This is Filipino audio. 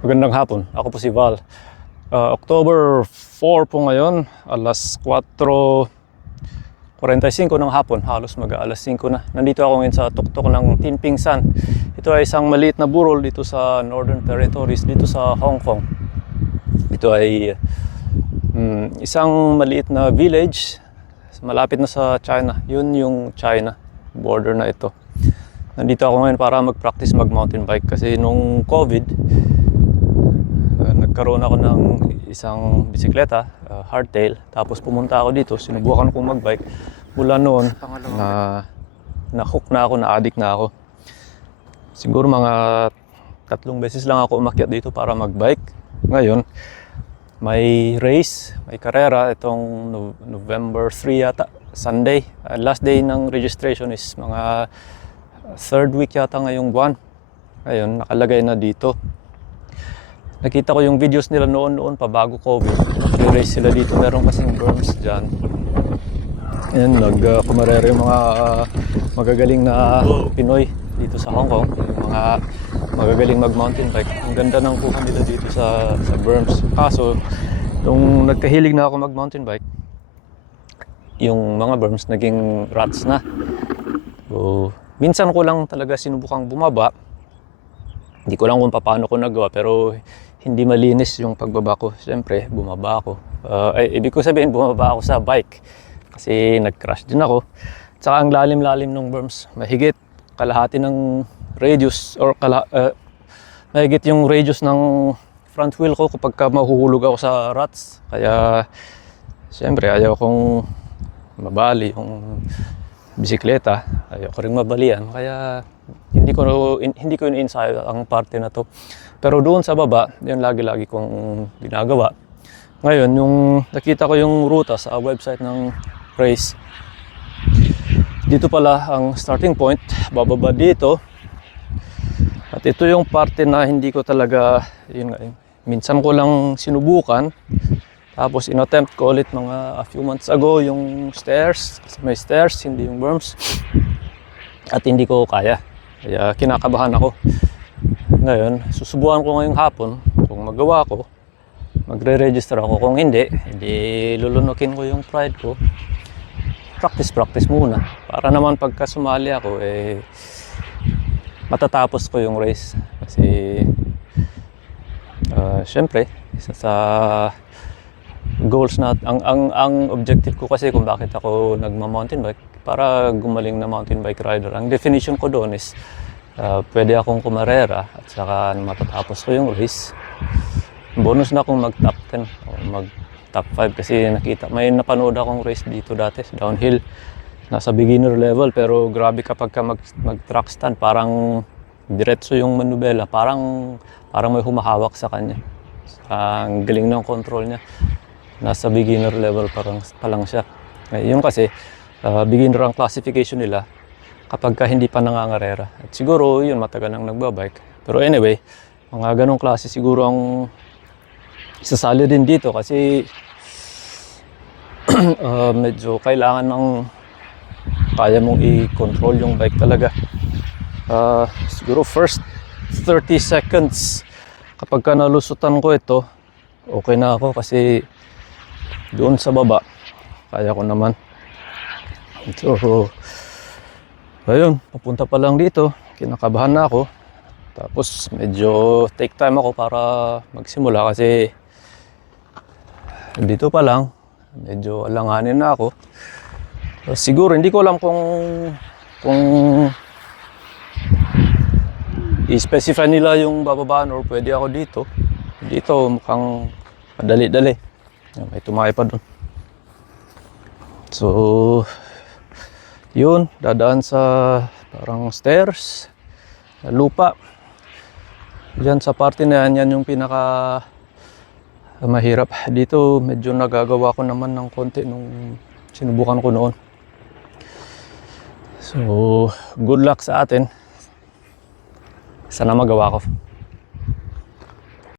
Magandang hapon. Ako po si Val. Uh, October 4 po ngayon, alas 4.45 ng hapon. Halos mag alas 5 na. Nandito ako ngayon sa tuktok ng Tinpingsan. Ito ay isang maliit na burol dito sa Northern Territories, dito sa Hong Kong. Ito ay mm, isang maliit na village malapit na sa China. Yun yung China border na ito. Nandito ako ngayon para mag-practice mag-mountain bike kasi nung COVID, nagkaroon ako ng isang bisikleta, uh, hardtail. Tapos pumunta ako dito, sinubukan kong mag-bike. Mula noon, na na-hook na ako, na-addict na ako. Siguro mga tatlong beses lang ako umakyat dito para mag-bike. Ngayon, may race, may karera itong No- November 3 yata, Sunday. Uh, last day ng registration is mga third week yata ngayong buwan. Ngayon, nakalagay na dito. Nakita ko yung videos nila noon-noon pa bago COVID. Nag-race sila dito. Meron kasing berms dyan. Ayan, nag-kumarere yung mga ah, magagaling na Pinoy dito sa Hong Kong. Yung mga magagaling mag-mountain bike. Ang ganda ng kuhan nila dito sa, sa berms. Kaso, nung nagkahilig na ako mag-mountain bike, yung mga berms naging ruts na. So, minsan ko lang talaga sinubukang bumaba. Hindi ko lang kung paano ko nagawa pero hindi malinis yung pagbaba ko. Siyempre, bumaba ako. Ah, ay, ibig ko sabihin, bumaba ako sa bike. Kasi nag-crash din ako. Tsaka ang lalim-lalim ng berms. Mahigit kalahati ng radius or kala, ah, mahigit yung radius ng front wheel ko kapag ka mahuhulog ako sa ruts. Kaya, siyempre, ayaw kong mabali yung bisikleta. Ayaw ko rin mabalian. Kaya hindi ko in- hindi ko in-ensayo ang parte na to. Pero doon sa baba, yun lagi-lagi kong ginagawa. Ngayon, yung nakita ko yung ruta sa website ng race. Dito pala ang starting point. Bababa dito. At ito yung parte na hindi ko talaga, yun. minsan ko lang sinubukan. Tapos inattempt ko ulit mga a few months ago yung stairs. Kasi may stairs, hindi yung berms. At hindi ko kaya. Kaya kinakabahan ako. Ngayon, susubukan ko ngayong hapon kung magawa ko. Magre-register ako. Kung hindi, hindi lulunukin ko yung pride ko. Practice-practice muna. Para naman pagka sumali ako, eh, matatapos ko yung race. Kasi, ah, syempre, isa sa goals na ang ang ang objective ko kasi kung bakit ako nagma-mountain bike para gumaling na mountain bike rider. Ang definition ko doon is ah, pwede akong kumarera at saka matatapos ko yung race. Bonus na akong mag top 10 o mag top 5 kasi nakita may napanood akong race dito dati downhill. Nasa beginner level pero grabe kapag ka mag, mag track stand parang diretso yung manubela, parang parang may humahawak sa kanya. Ang galing ng control niya nasa beginner level parang pa lang siya. Ngayon kasi ah, beginner ang classification nila kapag ka hindi pa nangangarera. At siguro yun matagal nang nagbabike. Pero anyway, mga ganong klase siguro ang isasali din dito kasi ah, medyo kailangan ng kaya mong i-control yung bike talaga. Ah, siguro first 30 seconds kapag ka nalusutan ko ito, okay na ako kasi doon sa baba, kaya ko naman. So, ayun, papunta pa lang dito, kinakabahan na ako. Tapos medyo take time ako para magsimula kasi dito pa lang, medyo alanganin na ako. So, siguro hindi ko alam kung kung i-specify nila yung bababaan or pwede ako dito. Dito mukhang madali-dali. May tumayo pa doon. So, yun, dadaan sa parang stairs, lupa. Diyan sa parte na yan, yan yung pinaka mahirap. Dito medyo nagagawa ko naman ng konti nung sinubukan ko noon. So, good luck sa atin. Sana magawa ko.